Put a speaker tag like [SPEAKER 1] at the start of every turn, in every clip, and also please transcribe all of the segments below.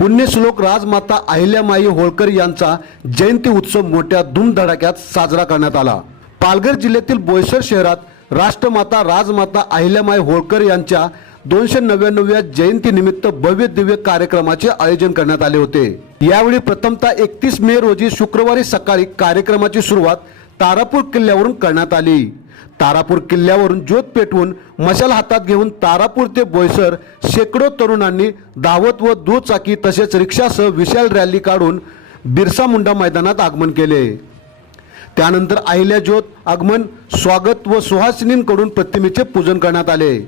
[SPEAKER 1] पुण्यश्लोक राजमाता अहिल्यामाई होळकर यांचा जयंती उत्सव मोठ्या धूमधडाक्यात साजरा करण्यात आला. पालघर जिल्ह्यातील बोईसर शहरात राष्ट्रमाता राजमाता अहिल्यामाई होळकर यांच्या दोनशे नव्याण्णव्या जयंतीनिमित्त भव्य दिव्य कार्यक्रमाचे आयोजन करण्यात आले होते. यावेळी प्रथमतः एकतीस मे रोजी शुक्रवारी सकाळी कार्यक्रमाची सुरुवात तारापूर किल्ल्यावरून करण्यात आली. तारापूर किल्ल्यावरून ज्योत पेटवून मशाल हातात घेऊन तारापूर ते बोईसर शेकडो तरुणांनी धावत व दुचाकी तसेच रिक्षासह विशाल रॅली काढून बिरसा मुंडा मैदानात आगमन केले. त्यानंतर अहिल्या ज्योत आगमन स्वागत व सुहासिनींकडून प्रतिमेचे पूजन करण्यात आले.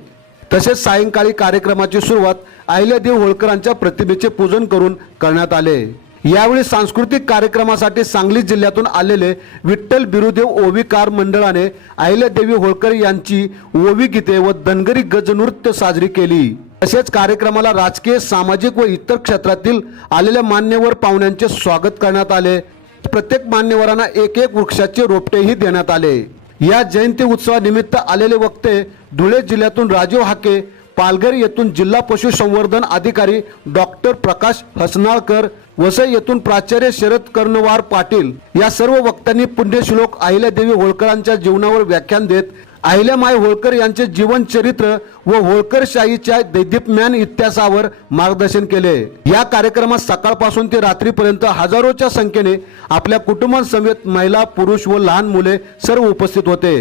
[SPEAKER 1] तसेच सायंकाळी कार्यक्रमाची सुरुवात अहिल्यादेव होळकरांच्या प्रतिमेचे पूजन करून करण्यात आले. यावेळी सांस्कृतिक कार्यक्रमासाठी सांगली जिल्ह्यातून आलेले विठ्ठल बिरुदेव ओविकार मंडळाने अहिल्यादेवी होळकर यांची ओवी गीते व धनगरी गजनृत्य साजरी केली. तसेच कार्यक्रमाला राजकीय सामाजिक व इतर क्षेत्रातील आलेल्या मान्यवर पाहुण्यांचे स्वागत करण्यात आले. प्रत्येक मान्यवरांना एक एक वृक्षाचे रोपटेही देण्यात आले. या जयंती उत्सवानिमित्त आलेले वक्ते धुळे जिल्ह्यातून राजीव हाके पालघर येथून जिल्हा पशुसंवर्धन अधिकारी डॉक्टर प्रकाश हसनाळकर वसई येथून प्राचार्य शरद कर्णवार पाटील या सर्व वक्त्यांनी पुण्यश्लोक अहिल्यादेवी होळकरांच्या जीवनावर व्याख्यान देत अहिल्यामाई होळकर यांचे जीवनचरित्र व होळकरशाहीच्या दैदिप्यमान इतिहासावर मार्गदर्शन केले. या कार्यक्रमात सकाळपासून ते रात्रीपर्यंत हजारोच्या संख्येने आपल्या कुटुंबासमेत महिला पुरुष व लहान मुले सर्व उपस्थित होते.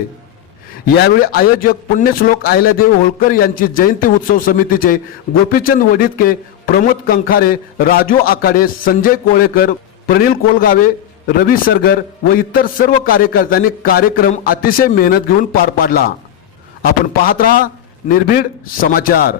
[SPEAKER 1] यावेळी आयोजक पुण्यश्लोक अहिल्यादेवी होळकर यांची जयंती उत्सव समितीचे गोपीचंद वडितके प्रमोद कंखारे राजू आकाडे संजय कोळेकर प्रणील कोलगावे रवी सरगर व इतर सर्व कार्यकर्त्यांनी कार्यक्रम अतिशय मेहनत घेऊन पार पाडला. आपण पाहत राहा निर्भीड समाचार.